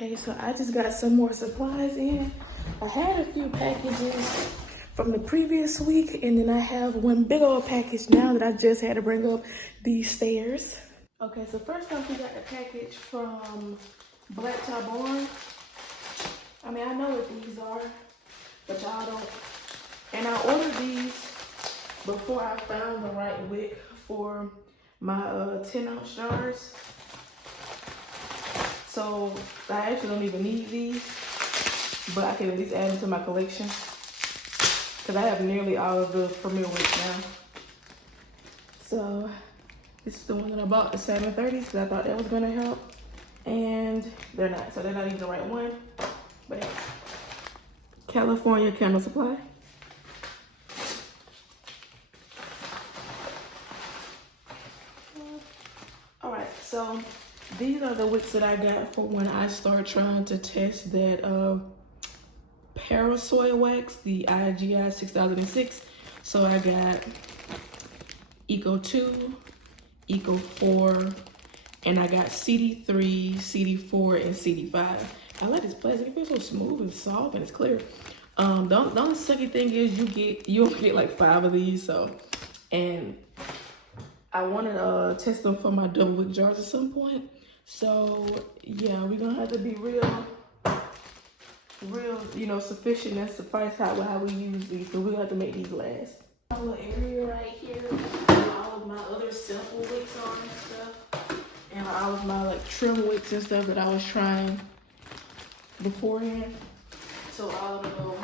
Okay, so I just got some more supplies in. I had a few packages from the previous week, and then I have one big old package now that I just had to bring up these stairs. Okay, so first off, we got the package from Black Taborn. I mean, I know what these are, but y'all don't. And I ordered these before I found the right wick for my 10-ounce jars. So I actually don't even need these, but I can at least add them to my collection because I have nearly all of the Premier wicks now. So this is the one that I bought, the 730s, because I thought that was gonna help, and they're not. So they're not even the right one, but California Candle Supply. All right, so these are the wicks that I got for when I start trying to test that Parasoil wax, the IGI 6006. So I got Eco 2, Eco 4, and I got CD3, CD4, and CD5. I like this plastic. It feels so smooth and soft and it's clear. The only sucky thing is you only get like 5 of these. So, and I want to test them for my double wick jars at some point. So yeah, we're gonna have to be real, you know, sufficient and suffice how we use these. So we're gonna have to make these last. A little area right here, where all of my other simple wicks are and stuff, and all of my like trim wicks and stuff that I was trying beforehand. So all of them go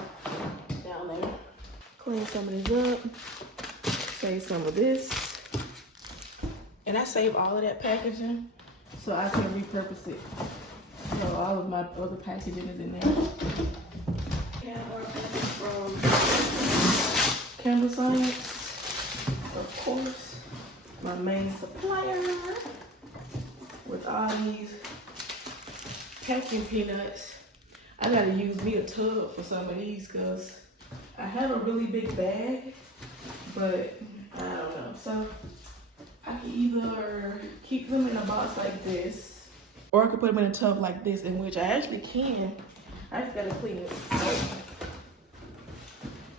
down there. Clean some of this up. Save some of this. And I save all of that packaging so I can repurpose it. So all of my other packaging is in there. And our package from Candle Science, of course, my main supplier, with all these packing peanuts. I gotta use me a tub for some of these because I have a really big bag, but I don't know. So I can either keep them in a box like this, or I could put them in a tub like this, in which I actually can. I just gotta clean it out.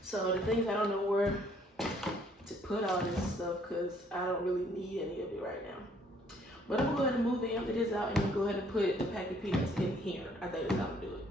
So the things, I don't know where to put all this stuff because I don't really need any of it right now. But I'm gonna go ahead and move the empty this out and then go ahead and put the packet peanuts in here. I think that's how I'm gonna do it.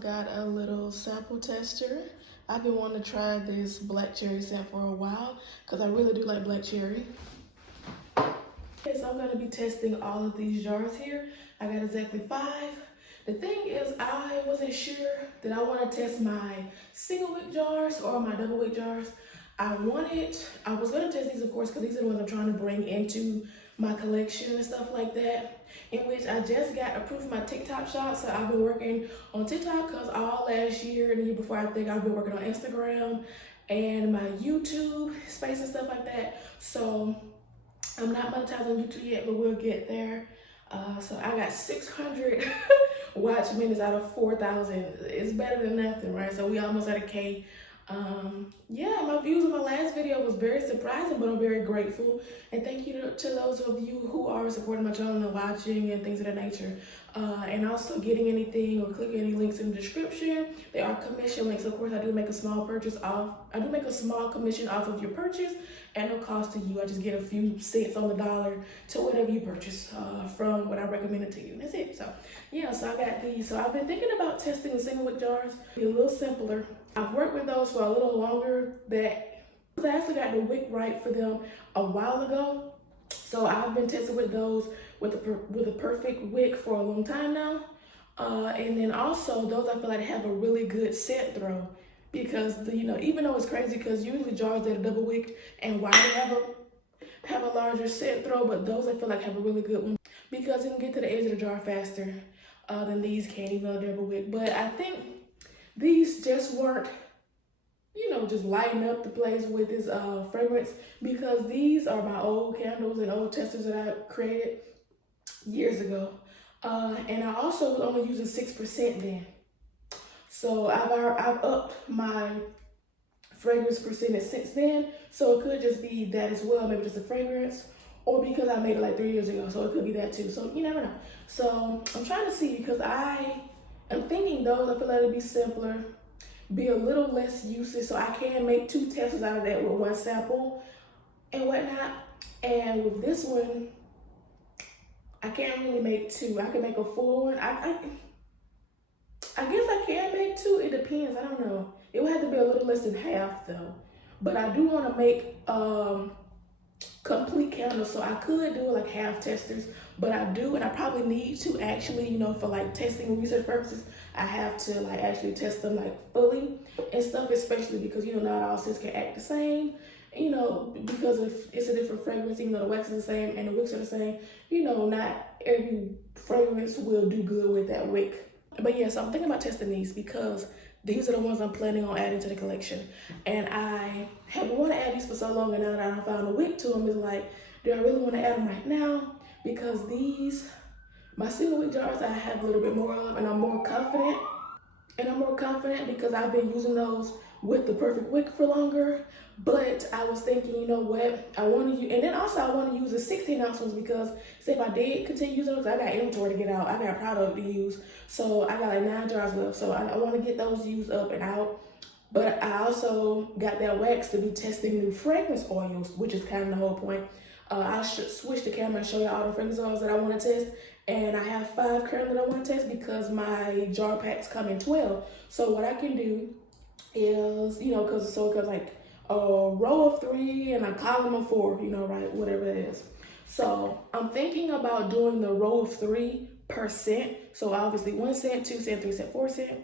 Got a little sample tester. I've been wanting to try this black cherry scent for a while because I really do like black cherry. Okay, so I'm going to be testing all of these jars here. I got exactly 5. The thing is, I wasn't sure that I want to test my single wick jars or my double wick jars. I was going to test these, of course, because these are the ones I'm trying to bring into my collection and stuff like that, in which I just got approved for my TikTok shop. So I've been working on TikTok because all last year and the year before, I think I've been working on Instagram and my YouTube space and stuff like that. So I'm not monetized on YouTube yet, but we'll get there. So I got 600 watch minutes out of 4,000. It's better than nothing, right? So we almost at a K. Yeah, my views on my last video was very surprising, but I'm very grateful. And thank you to those of you who are supporting my channel and watching and things of that nature. and also getting anything or clicking any links in the description. They are commission links. Of course, I do make a small commission off of your purchase, and no cost to you. I just get a few cents on the dollar to whatever you purchase from what I recommended to you. That's it. So yeah, so I got these. So I've been thinking about testing the single wick jars. Be a little simpler. I've worked with those for a little longer. I actually got the wick right for them a while ago. So I've been testing with those with a perfect wick for a long time now. And then also those I feel like have a really good scent throw, because even though it's crazy because usually jars that are double wick and wide have a larger scent throw, but those I feel like have a really good one because you can get to the edge of the jar faster than these can, even though they're double wick. But I think these just weren't just lighting up the place with this fragrance, because these are my old candles and old testers that I created years ago. And I also was only using 6% then. So I've upped my fragrance percentage since then. So it could just be that as well, maybe just a fragrance, or because I made it like 3 years ago. So it could be that too. So you never know. So I'm trying to see, because I am thinking those, I feel like it'd be simpler, be a little less usage, so I can make 2 testers out of that with 1 sample and whatnot. And with this one, I can't really make 2. I can make a full one. I guess I can make 2. It depends. I don't know. It would have to be a little less than half though. But I do want to make complete candles, so I could do like half testers. But I do, and I probably need to actually, for like testing and research purposes, I have to like actually test them like fully and stuff, especially because not all scents can act the same. Because if it's a different fragrance, even though the wax is the same and the wicks are the same, not every fragrance will do good with that wick. But yeah, so I'm thinking about testing these because these are the ones I'm planning on adding to the collection. And I have wanted to add these for so long, and now that I found a wick to them, it's like, do I really want to add them right now? Because these, my single wick jars, I have a little bit more of, and I'm more confident. And I'm more confident because I've been using those with the perfect wick for longer. But I was thinking, you know what, I want to use, and then also I want to use the 16-ounce ones, because say if I did continue using those, I got inventory to get out, I got product to use, so I got like 9 jars left, so I want to get those used up and out. But I also got that wax to be testing new fragrance oils, which is kind of the whole point. I'll switch the camera and show you all the fragrance oils that I want to test, and I have 5 currently that I want to test because my jar packs come in 12. So what I can do is, because like a row of 3 and a column of 4, right, whatever it is. So I'm thinking about doing the row of 3%. So obviously 1 cent, 2 cent, 3 cent, 4 cent.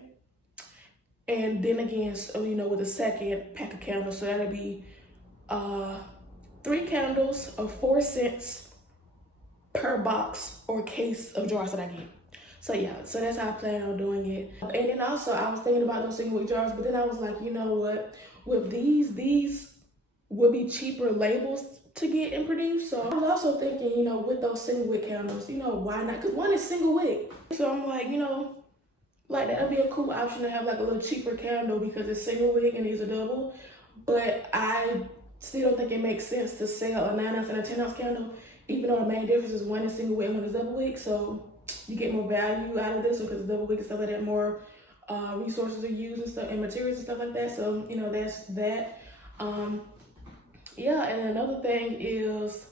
And then again, so, with the second pack of candles. So that'll be 3 candles of 4 cents per box or case of jars that I get. So yeah, so that's how I plan on doing it. And then also I was thinking about those single wick jars, but then I was like, you know what? With these would be cheaper labels to get and produce. So I was also thinking, with those single wick candles, why not? Because one is single wick. So I'm like, like that'd be a cool option to have like a little cheaper candle because it's single wick and these are double. But I still don't think it makes sense to sell a 9-ounce and a 10-ounce candle, even though the main difference is one is single wick and one is double wick. So you get more value out of this because double wick and stuff like that, more resources are used and stuff and materials and stuff like that. So that's that. Yeah, and another thing is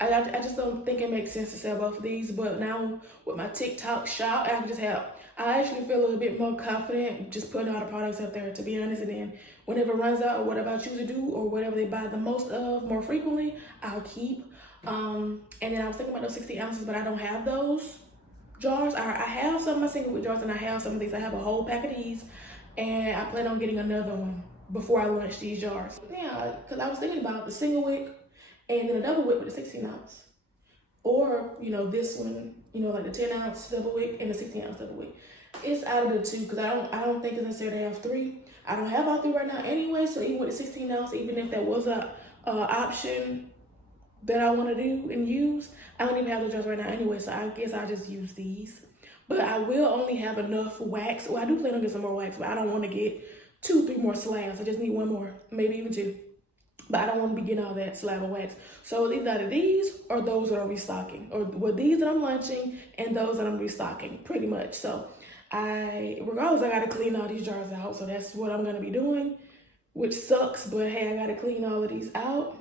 I just don't think it makes sense to sell both of these. But now with my TikTok shop, I actually feel a little bit more confident just putting all the products out there, to be honest. And then whenever it runs out or whatever I choose to do or whatever they buy the most of more frequently, I'll keep. And then I was thinking about those 60 ounces, but I don't have those jars. I have some of my single wick jars and I have some of these. I have a whole pack of these, and I plan on getting another one before I launch these jars. Yeah, because I was thinking about the single wick and then a double wick with the 16-ounce. Or, this one, like the 10-ounce double wick and the 16-ounce double wick. It's out of the 2 because I don't think it's necessary to have 3. I don't have all 3 right now anyway, so even with the 16-ounce, even if that was a option that I want to do and use, I don't even have those jars right now anyway, so I guess I'll just use these. But I will only have enough wax. Well, I do plan on getting some more wax, but I don't want to get 2-3 more slabs. I just need 1 more, maybe even 2. but I don't want to be getting all that slab of wax. So it's either these or those that are restocking, or well, these that I'm launching and those that I'm restocking, pretty much. So regardless, I got to clean all these jars out. So that's what I'm going to be doing, which sucks, but hey, I got to clean all of these out.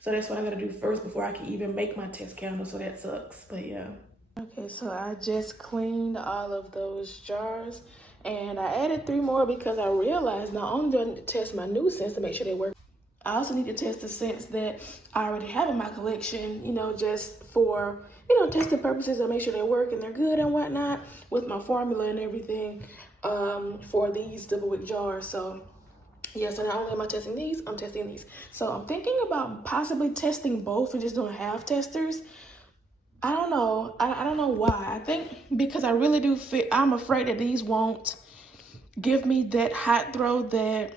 So that's what I got to do first before I can even make my test candle. So that sucks, but yeah. Okay, so I just cleaned all of those jars, and I added 3 more because I realized not only do I need to test my new scents to make sure they work, I also need to test the scents that I already have in my collection, you know, just for, you know, testing purposes to make sure they work and they're good and whatnot with my formula and everything for these double wick jars. So yeah, so not only am I testing these, I'm testing these. So I'm thinking about possibly testing both and just doing half testers. I don't know. I don't know why. I think because I really do fit. I'm afraid that these won't give me that hot throw that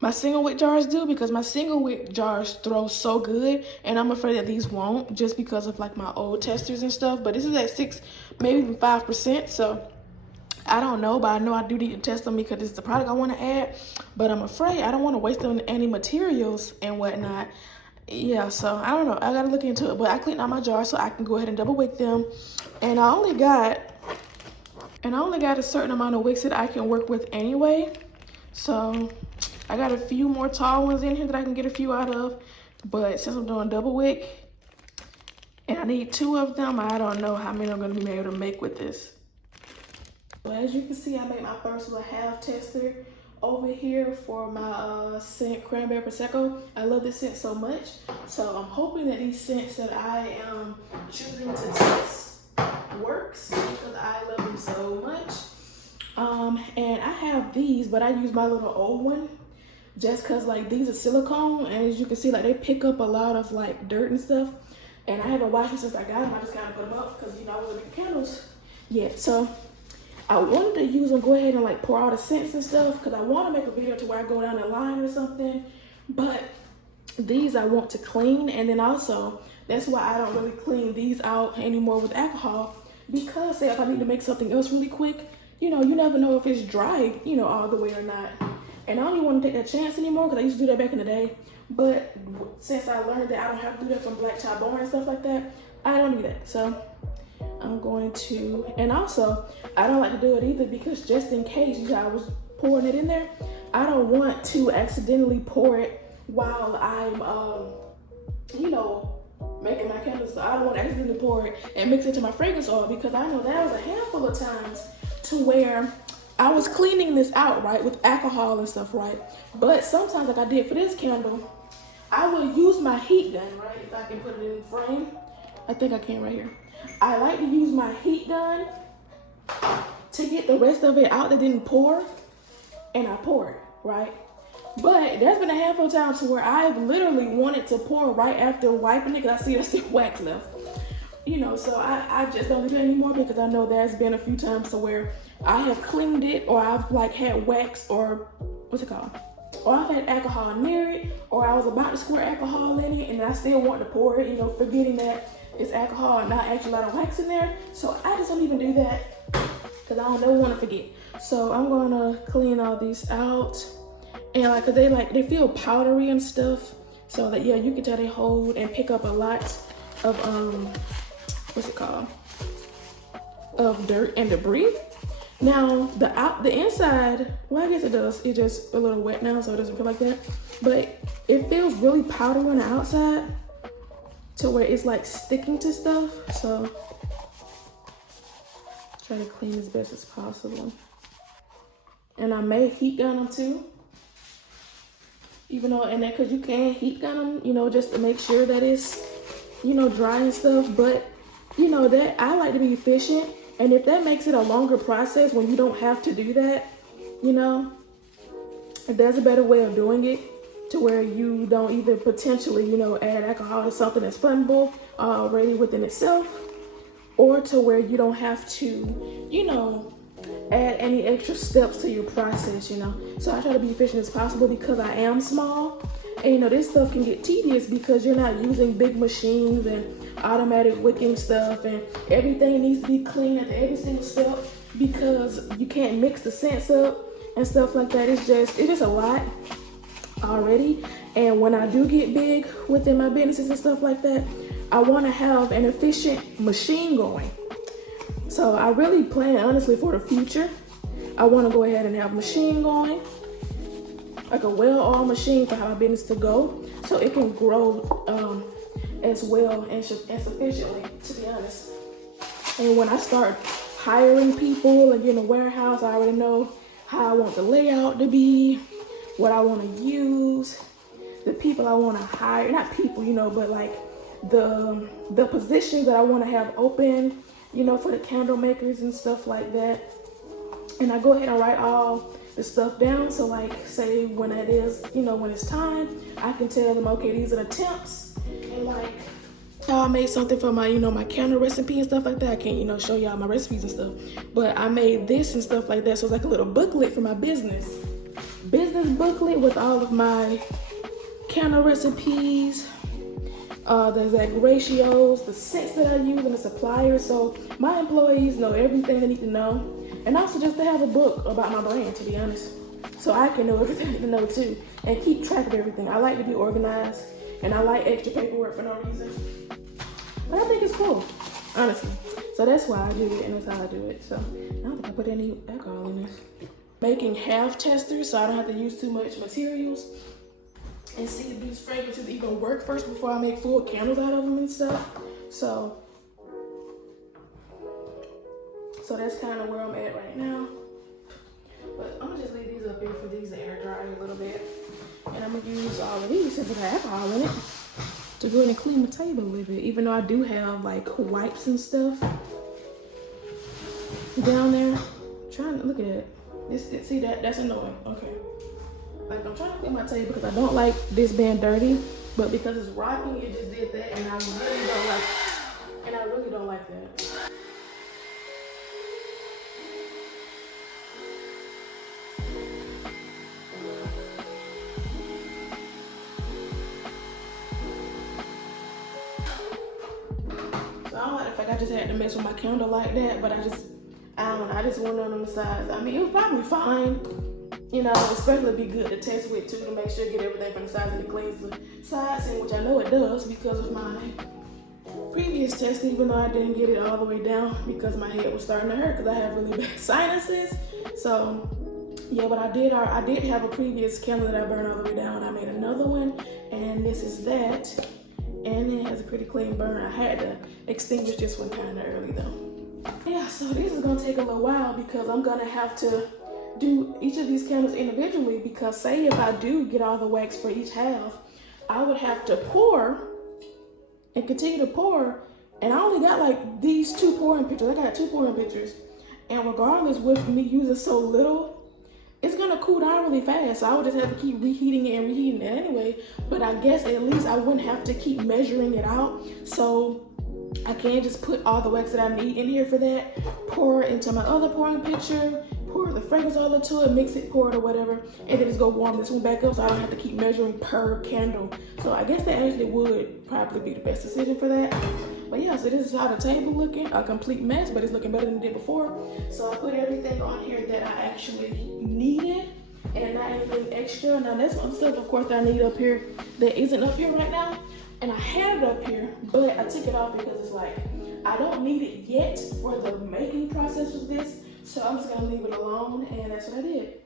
my single wick jars do, because my single wick jars throw so good, and I'm afraid that these won't just because of like my old testers and stuff. But this is at 6, maybe even 5%. So I don't know, but I know I do need to test them because this is the product I want to add. But I'm afraid I don't want to waste on any materials and whatnot. Yeah, so I don't know. I gotta look into it. But I cleaned out my jars so I can go ahead and double wick them. And I only got a certain amount of wicks that I can work with anyway. So I got a few more tall ones in here that I can get a few out of. But since I'm doing double wick and I need 2 of them, I don't know how many I'm gonna be able to make with this. So as you can see, I made my first little half tester over here for my scent Cranberry Prosecco. I love this scent so much. So I'm hoping that these scents that I am choosing to test works because I love them so much. And I have these, but I use my little old one just because like these are silicone, and as you can see, like they pick up a lot of like dirt and stuff. And I haven't washed them since I got them. I just kind of put them up because, you know, I wasn't making candles yet. So I wanted to use them, go ahead and like pour all the scents and stuff because I want to make a video to where I go down the line or something. But these I want to clean, and then also that's why I don't really clean these out anymore with alcohol, because say if I need to make something else really quick, you know, you never know if it's dry, you know, all the way or not. And I don't even want to take that chance anymore because I used to do that back in the day. But since I learned that I don't have to do that from black tie bar and stuff like that, I don't do that. So I'm going to, and also I don't like to do it either because just in case I was pouring it in there, I don't want to accidentally pour it while I'm you know, making my candles. So I don't want to accidentally pour it and mix it to my fragrance oil, because I know that was a handful of times to where I was cleaning this out, right, with alcohol and stuff, right? But sometimes, like I did for this candle, I will use my heat gun, right? If I can put it in frame. I think I can right here. I like to use my heat gun to get the rest of it out that didn't pour, and I pour it, right? But there's been a handful of times where I've literally wanted to pour right after wiping it because I see there's still wax left. You know, so I just don't do that anymore because I know there's been a few times to where I have cleaned it, or I've like had wax, or what's it called? Or I've had alcohol near it, or I was about to squirt alcohol in it and I still want to pour it, you know, forgetting that it's alcohol and not actually a lot of wax in there. So I just don't even do that because I don't ever want to forget. So I'm gonna clean all these out, and like, cause they feel powdery and stuff. So that, yeah, you can tell they hold and pick up a lot of what's it called? Of dirt and debris. Now the inside, well, I guess it does. It's just a little wet now, so it doesn't feel like that. But it feels really powdery on the outside to where it's like sticking to stuff. So try to clean as best as possible. And I may heat gun them too. Even though, and that, cause you can heat gun them, you know, just to make sure that it's, you know, dry and stuff. But you know that I like to be efficient. And if that makes it a longer process when you don't have to do that, you know, if there's a better way of doing it to where you don't either potentially, you know, add alcohol to something that's flammable already within itself, or to where you don't have to, you know, add any extra steps to your process, you know. So I try to be efficient as possible because I am small. And you know, this stuff can get tedious because you're not using big machines and automatic wicking stuff, and everything needs to be clean at every single step because you can't mix the scents up and stuff like that. It's just a lot. already. And when I do get big within my businesses and stuff like that, I want to have an efficient machine going. So I really plan, honestly, for the future, I want to go ahead and have a machine going, like a well-oiled machine for how my business to go, so it can grow as well and sufficiently, to be honest. And when I start hiring people and getting a warehouse, I already know how I want the layout to be, what I want to use, the people I want to hire, not people, you know, but like the positions that I want to have open, you know, for the candle makers and stuff like that. And I go ahead and write all the stuff down. So like, say when it is, you know, when it's time, I can tell them, okay, these are the temps. And like, I made something for my, you know, my candle recipe and stuff like that. I can't, you know, show y'all my recipes and stuff, but I made this and stuff like that. So it's like a little booklet for my business booklet with all of my candle recipes, the exact ratios, the scents that I use, and the suppliers. So my employees know everything they need to know. And also just to have a book about my brand, to be honest. So I can know everything I need to know too, and keep track of everything. I like to be organized, and I like extra paperwork for no reason. But I think it's cool, honestly. So that's why I do it, and that's how I do it. So I don't think I put any alcohol in this. Making half testers so I don't have to use too much materials, and see if these fragrances even work first before I make full candles out of them and stuff. So that's kind of where I'm at right now. But I'm gonna just leave these up here for these to air dry a little bit. And I'm gonna use all of these since it got alcohol in it to go ahead and clean my table a little bit. Even though I do have like wipes and stuff down there. Trying to look at it. See that's annoying. Okay. Like I'm trying to clean my table because I don't like this being dirty, but because it's rocking, it just did that, and I really don't like that. So I don't like the fact I just had to mess with my candle like that, but I don't know, I just went on the sides. I mean, it was probably fine. You know, especially it'd be good to test with too, to make sure you get everything from the sides and it cleans the sides, and which I know it does because of my previous test, even though I didn't get it all the way down because my head was starting to hurt because I have really bad sinuses. So yeah, but I did have a previous candle that I burned all the way down. I made another one, and this is that, and it has a pretty clean burn. I had to extinguish this one kind of early though. Yeah, so this is gonna take a little while because I'm gonna have to do each of these candles individually, because say if I do get all the wax for each half, I would have to pour and continue to pour, and I only got like these 2 pouring pitchers. I got 2 pouring pitchers, and regardless with me using so little, it's gonna cool down really fast. So I would just have to keep reheating it and reheating it anyway. But I guess at least I wouldn't have to keep measuring it out. So I can just put all the wax that I need in here for that, pour it into my other pouring pitcher, pour the fragrance all into it, mix it, pour it or whatever, and then just go warm this one back up so I don't have to keep measuring per candle. So I guess that actually would probably be the best decision for that. But yeah, so this is how the table looking, a complete mess, but it's looking better than it did before. So I put everything on here that I actually needed and not anything extra. Now there's some stuff, of course, that I need up here that isn't up here right now. And I had it up here, but I took it off because it's like, I don't need it yet for the making process of this. So I'm just gonna leave it alone, and that's what I did.